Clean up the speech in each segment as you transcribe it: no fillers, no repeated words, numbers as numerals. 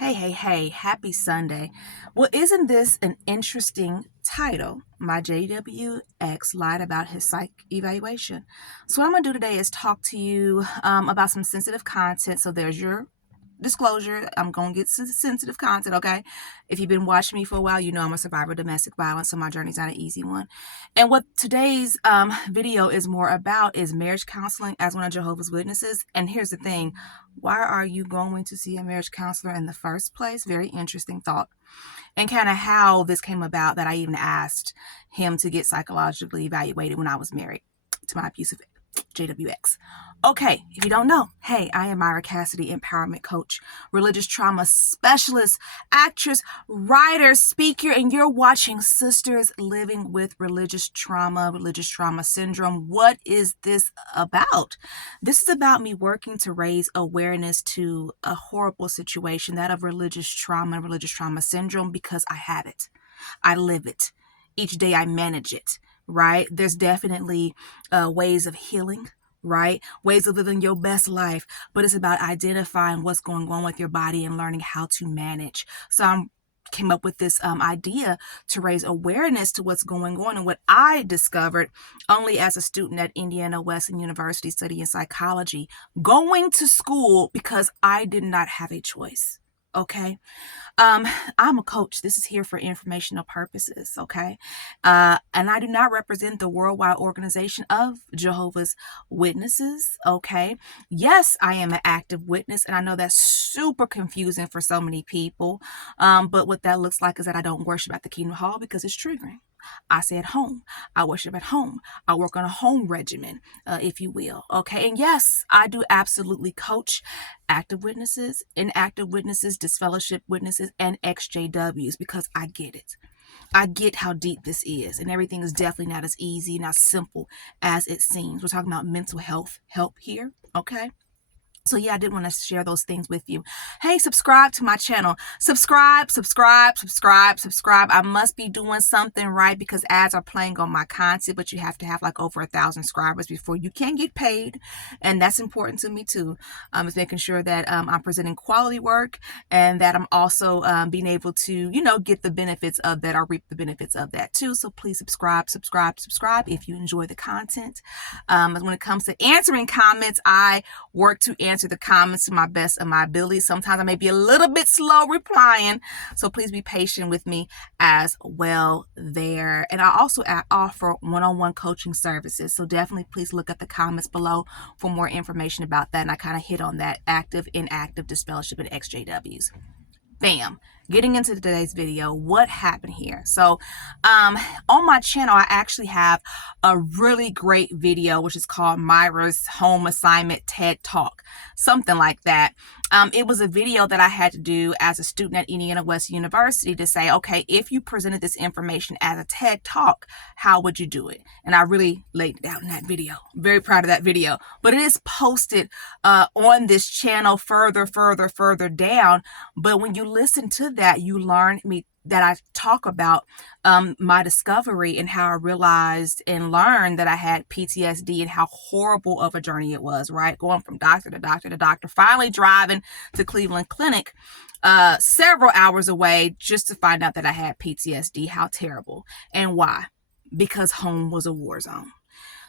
Hey, happy Sunday. Well, isn't this an interesting title? My JWX lied about his psych evaluation. So, what I'm going to do today is talk to you about some sensitive content. So, there's your disclosure. I'm going to get some sensitive content, okay? If you've been watching me for a while, you know I'm a survivor of domestic violence, so my journey's not an easy one. And what today's video is more about is marriage counseling as one of Jehovah's Witnesses. And here's the thing. Why are you going to see a marriage counselor in the first place? Very interesting thought. And kind of how this came about that I even asked him to get psychologically evaluated when I was married to my abusive JWX. Okay, if you don't know, hey, I am Myra Cassidy, empowerment coach, religious trauma specialist, actress, writer, speaker, and you're watching Sisters Living with Religious Trauma Syndrome. What is this about? This is about me working to raise awareness to a horrible situation, that of religious trauma syndrome, because I have it. I live it. Each day I manage it. Right? There's definitely ways of healing, right? Ways of living your best life, but it's about identifying what's going on with your body and learning how to manage. So I came up with this idea to raise awareness to what's going on. And what I discovered only as a student at Indiana Wesleyan University studying psychology, going to school because I did not have a choice. Okay. I'm a coach. This is here for informational purposes. Okay. And I do not represent the worldwide organization of Jehovah's Witnesses. Okay. Yes, I am an active witness. And I know that's super confusing for so many people. But what that looks like is that I don't worship at the Kingdom Hall because it's triggering. I say at home. I worship at home. I work on a home regimen, if you will. Okay. And yes, I do absolutely coach active witnesses, inactive witnesses, disfellowship witnesses, and XJWs because I get it. I get how deep this is, and everything is definitely not as easy, not simple as it seems. We're talking about mental health help here. Okay. So yeah, I did want to share those things with you. Hey, subscribe to my channel. Subscribe. I must be doing something right because ads are playing on my content, but you have to have like over 1,000 subscribers before you can get paid. And that's important to me too. It's making sure that I'm presenting quality work and that I'm also being able to, get the benefits of that or reap the benefits of that too. So please subscribe if you enjoy the content. When it comes to answering comments, I work to answer the comments to my best of my ability. Sometimes I may be a little bit slow replying, so please be patient with me as well there. And I also offer one-on-one coaching services, so definitely please look at the comments below for more information about that. And I kind of hit on that: active, inactive, disfellowship, and XJWs. Bam. Getting into today's video, what happened here? So on my channel, I actually have a really great video, which is called Myra's Home Assignment TED Talk, something like that. It was a video that I had to do as a student at Indiana Wesleyan University to say, okay, if you presented this information as a TED Talk, how would you do it? And I really laid it out in that video. Very proud of that video. But it is posted on this channel further down. But when you listen to that, you learn that I talk about my discovery and how I realized and learned that I had PTSD and how horrible of a journey it was, right? Going from doctor to doctor, finally driving to Cleveland Clinic several hours away just to find out that I had PTSD. How terrible. And why? Because home was a war zone.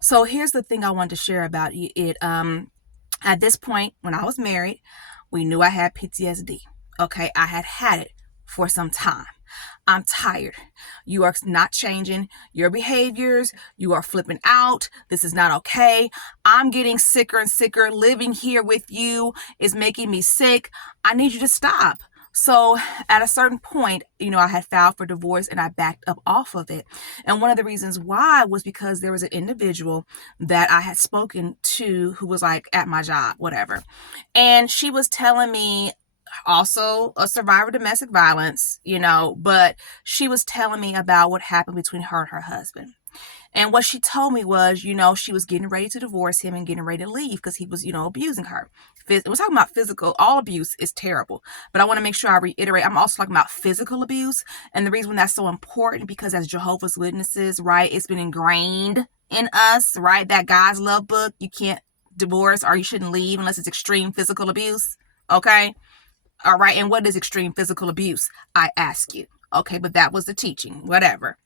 So here's the thing I wanted to share about it. At this point, when I was married, we knew I had PTSD. Okay, I had it for some time. I'm tired. You are not changing your behaviors. You are flipping out. This is not okay. I'm getting sicker and sicker. Living here with you is making me sick. I need you to stop. So at a certain point, I had filed for divorce and I backed up off of it. And one of the reasons why was because there was an individual that I had spoken to who was like at my job, whatever. And she was telling me, also a survivor of domestic violence, but she was telling me about what happened between her and her husband. And what she told me was, she was getting ready to divorce him and getting ready to leave because he was, abusing her. We're talking about physical. All abuse is terrible. But I want to make sure I reiterate, I'm also talking about physical abuse. And the reason that's so important, because as Jehovah's Witnesses, right, it's been ingrained in us, right? That God's love book, you can't divorce or you shouldn't leave unless it's extreme physical abuse. Okay. All right. And what is extreme physical abuse? I ask you. Okay. But that was the teaching, whatever.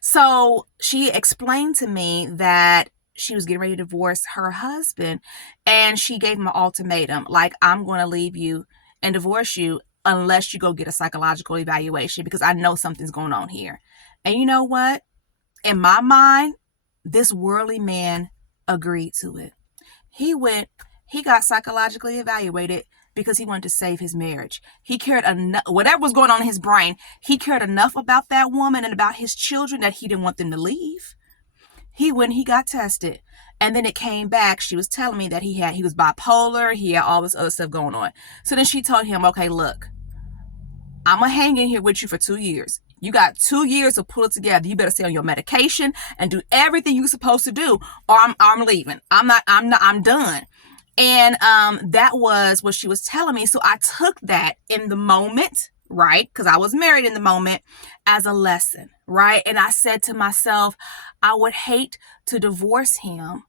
So she explained to me that she was getting ready to divorce her husband, and she gave him an ultimatum, like, I'm going to leave you and divorce you unless you go get a psychological evaluation, because I know something's going on here. And you know what? In my mind, this worldly man agreed to it. He got psychologically evaluated because he wanted to save his marriage. He cared enough, whatever was going on in his brain, he cared enough about that woman and about his children that he didn't want them to leave. He got tested, and then it came back. She was telling me that he was bipolar, he had all this other stuff going on. So then she told him, okay, look, I'm going to hang in here with you for 2 years. You got 2 years to pull it together. You better stay on your medication and do everything you're supposed to do, or I'm leaving. I'm done. And that was what she was telling me. So I took that in the moment, right? Because I was married in the moment, as a lesson, right? And I said to myself, I would hate to divorce him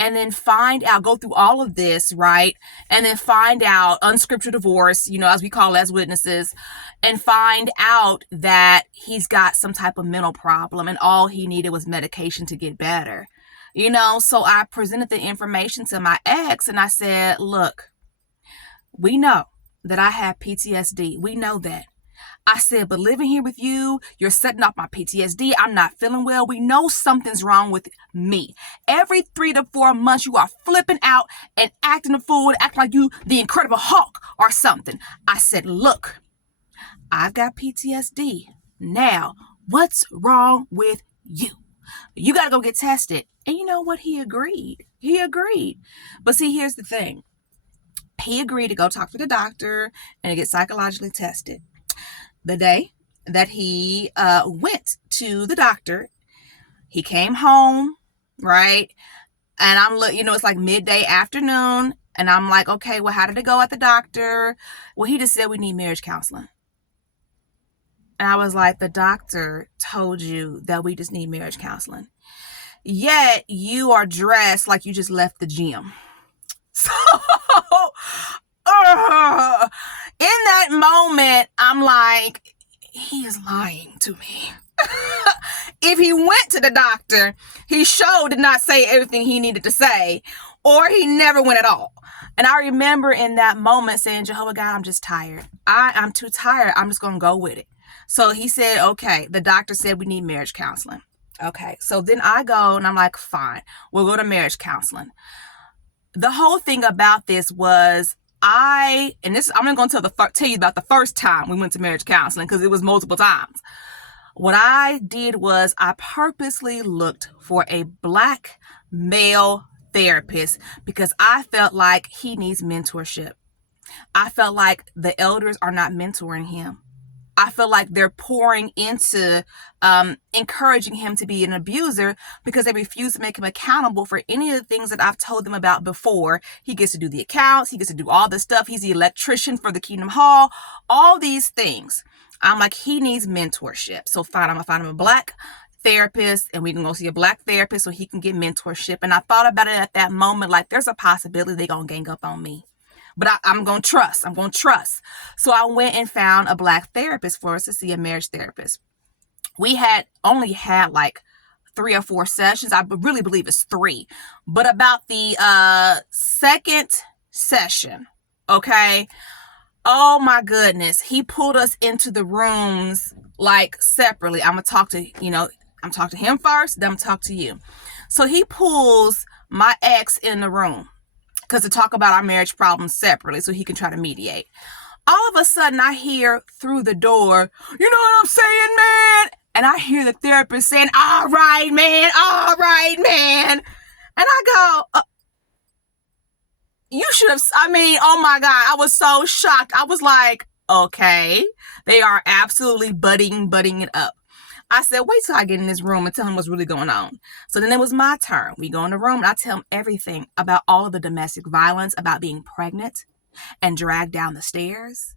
and then find out, go through all of this, right? And then find out, unscriptured divorce, as we call it as witnesses, and find out that he's got some type of mental problem and all he needed was medication to get better. So I presented the information to my ex and I said, look, we know that I have PTSD. We know that. I said, but living here with you, you're setting off my PTSD. I'm not feeling well. We know something's wrong with me. Every 3 to 4 months, you are flipping out and acting a fool, acting like you the Incredible Hulk or something. I said, look, I've got PTSD. Now, what's wrong with you? You got to go get tested. And you know what? He agreed. But see, here's the thing. He agreed to go talk to the doctor and get psychologically tested. The day that he went to the doctor, he came home, right? And it's like midday afternoon. And I'm like, okay, well, how did it go at the doctor? Well, he just said we need marriage counseling. And I was like, the doctor told you that we just need marriage counseling. Yet you are dressed like you just left the gym. So in that moment, I'm like, he is lying to me. If he went to the doctor, he sure did not say everything he needed to say, or he never went at all. And I remember in that moment saying, Jehovah God, I'm just tired. I'm too tired. I'm just going to go with it. So he said, okay, the doctor said we need marriage counseling. Okay, so then I go and I'm like, fine, we'll go to marriage counseling. The whole thing about this was I'm not going to tell you about the first time we went to marriage counseling because it was multiple times. What I did was I purposely looked for a Black male therapist because I felt like he needs mentorship. I felt like the elders are not mentoring him. I feel like they're pouring into encouraging him to be an abuser because they refuse to make him accountable for any of the things that I've told them about before. He gets to do the accounts. He gets to do all this stuff. He's the electrician for the Kingdom Hall. All these things. I'm like, he needs mentorship. So fine, I'm going to find him a Black therapist and we can go see a Black therapist so he can get mentorship. And I thought about it at that moment, like there's a possibility they're going to gang up on me. But I'm going to trust. So I went and found a Black therapist for us to see, a marriage therapist. We had only had like 3 or 4 sessions. I really believe it's 3. But about the second session, okay, oh my goodness, he pulled us into the rooms like separately. I'm talking to him first, then I'm talk to you. So he pulls my ex in the room because to talk about our marriage problems separately so he can try to mediate. All of a sudden, I hear through the door, you know what I'm saying, man? And I hear the therapist saying, all right, man. And I go, you should have, oh my God, I was so shocked. I was like, okay, they are absolutely budding it up. I said, wait till I get in this room and tell him what's really going on. So then it was my turn. We go in the room and I tell him everything about all of the domestic violence, about being pregnant and dragged down the stairs.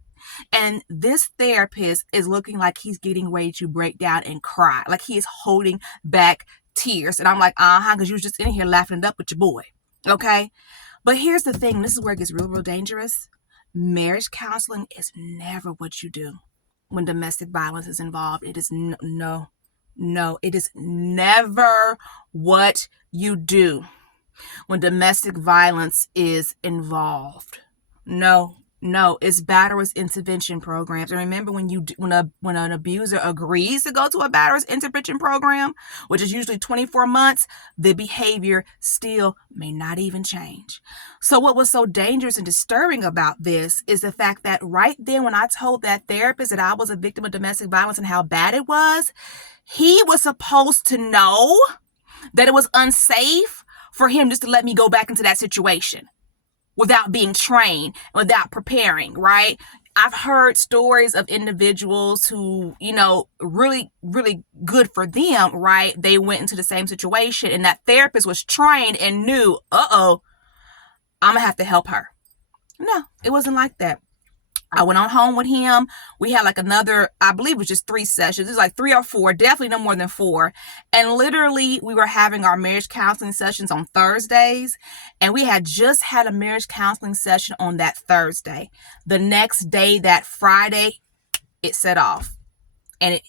And this therapist is looking like he's getting ready to break down and cry. Like he is holding back tears. And I'm like, because you was just in here laughing it up with your boy. Okay. But here's the thing. This is where it gets real, real dangerous. Marriage counseling is never what you do when domestic violence is involved. It is no, it is never what you do when domestic violence is involved. No, it's batterers intervention programs. And remember, when an abuser agrees to go to a batterers intervention program, which is usually 24 months, the behavior still may not even change. So what was so dangerous and disturbing about this is the fact that right then when I told that therapist that I was a victim of domestic violence and how bad it was, he was supposed to know that it was unsafe for him just to let me go back into that situation without being trained, without preparing, right? I've heard stories of individuals who, really, really good for them, right? They went into the same situation and that therapist was trained and knew, I'm gonna have to help her. No, it wasn't like that. I went on home with him. We had like another, I believe it was just 3 sessions. It was like 3 or 4, definitely no more than 4. And literally we were having our marriage counseling sessions on Thursdays. And we had just had a marriage counseling session on that Thursday. The next day, that Friday, it set off. And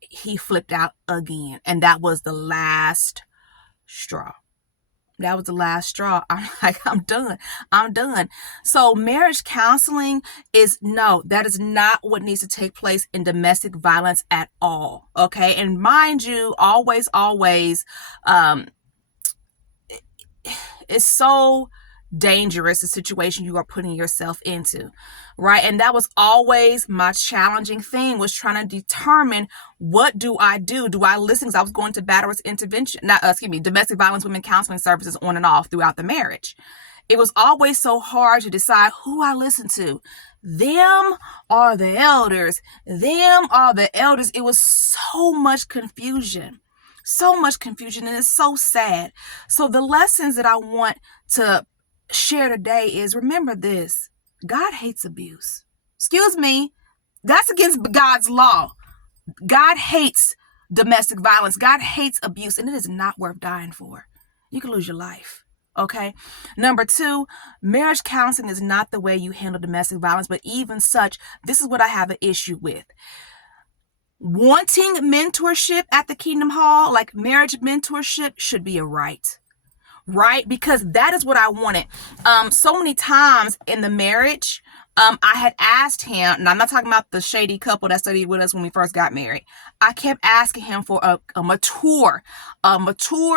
he flipped out again. And that was the last straw. That was the last straw. I'm like, I'm done. So marriage counseling that is not what needs to take place in domestic violence at all. Okay. And mind you, always, it's so dangerous, the situation you are putting yourself into, right? And that was always my challenging thing, was trying to determine, what do I do? Do I listen? Because I was going to batterers intervention, domestic violence women counseling services on and off throughout the marriage. It was always so hard to decide who I listen to. Them or the elders. It was so much confusion. And it's so sad. So the lessons that I want to share today is, remember this: God hates abuse. Excuse me, that's against God's law. God hates domestic violence. God hates abuse, and it is not worth dying for. You can lose your life. Okay. Number 2, marriage counseling is not the way you handle domestic violence, but even such, this is what I have an issue with. Wanting mentorship at the Kingdom Hall, like marriage mentorship, should be a right. Right? Because that is what I wanted. So many times in the marriage, I had asked him, and I'm not talking about the shady couple that studied with us when we first got married. I kept asking him for a mature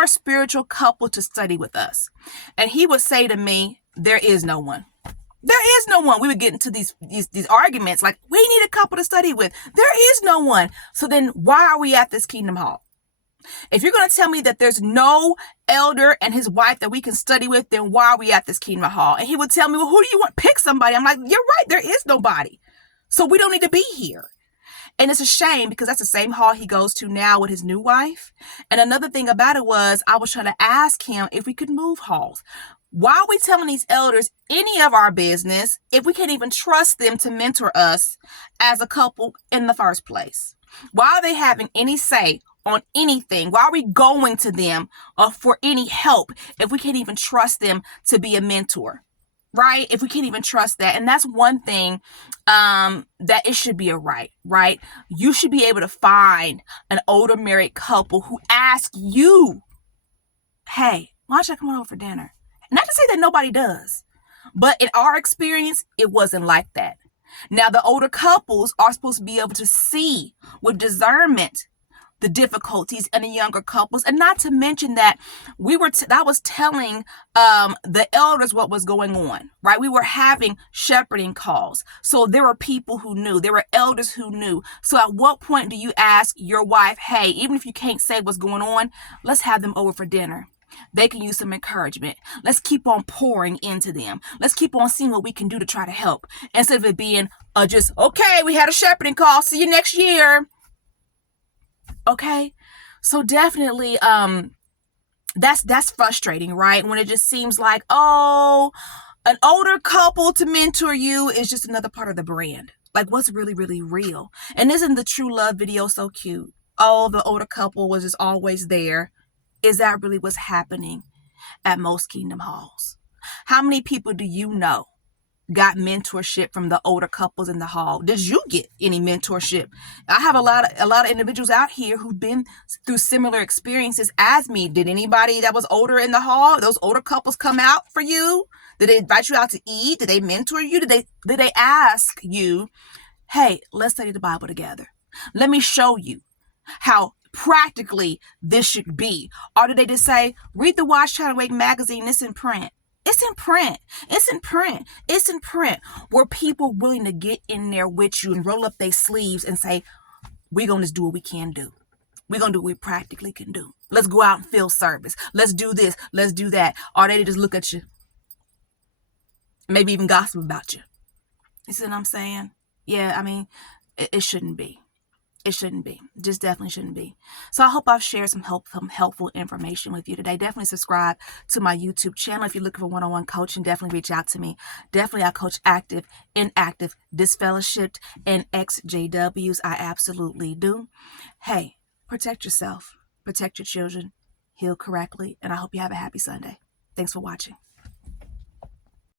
spiritual couple to study with us. And he would say to me, there is no one. There is no one. We would get into these arguments like, we need a couple to study with. There is no one. So then why are we at this Kingdom Hall? If you're going to tell me that there's no elder and his wife that we can study with, then why are we at this Kingdom Hall? And he would tell me, well, who do you want? Pick somebody. I'm like, you're right. There is nobody. So we don't need to be here. And it's a shame, because that's the same hall he goes to now with his new wife. And another thing about it was, I was trying to ask him if we could move halls. Why are we telling these elders any of our business if we can't even trust them to mentor us as a couple in the first place? Why are they having any say on anything? Why are we going to them for any help if we can't even trust them to be a mentor, right? If we can't even trust that. And that's one thing that it should be a right? You should be able to find an older married couple who ask you, hey, why don't you come on over for dinner? Not to say that nobody does, but in our experience, it wasn't like that. Now, the older couples are supposed to be able to see with discernment the difficulties in the younger couples, and not to mention that I was telling the elders what was going on, right? We were having shepherding calls, so there were people who knew, there were elders who knew. So at what point do you ask your wife, hey, even if you can't say what's going on, let's have them over for dinner? They can use some encouragement. Let's keep on pouring into them. Let's keep on seeing what we can do to try to help, instead of it being just, okay, we had a shepherding call, see you next year. Okay, so definitely that's frustrating, right? When it just seems like, an older couple to mentor you is just another part of the brand. Like, what's really, really real? And isn't the true love video so cute? Oh, the older couple was just always there. Is that really what's happening at most Kingdom Halls? How many people do you know got mentorship from the older couples in the hall? Did you get any mentorship? I have a lot of individuals out here who've been through similar experiences as me. Did anybody that was older in the hall, those older couples, come out for you? Did they invite you out to eat? Did they mentor you? Did they ask you, hey, let's study the Bible together? Let me show you how practically this should be. Or did they just say, read the Watchtower Wake magazine, it's in print? It's in print. It's in print. It's in print. Were people willing to get in there with you and roll up their sleeves and say, we're going to just do what we can do. We're going to do what we practically can do. Let's go out and fill service. Let's do this. Let's do that. Or they just look at you. Maybe even gossip about you. You see what I'm saying? Yeah, I mean, it shouldn't be. It shouldn't be. It just definitely shouldn't be. So I hope I've shared some helpful information with you today. Definitely subscribe to my YouTube channel. If you're looking for one-on-one coaching, definitely reach out to me. Definitely I coach active, inactive, disfellowshipped, and ex-JWs. I absolutely do. Hey, protect yourself. Protect your children. Heal correctly. And I hope you have a happy Sunday. Thanks for watching.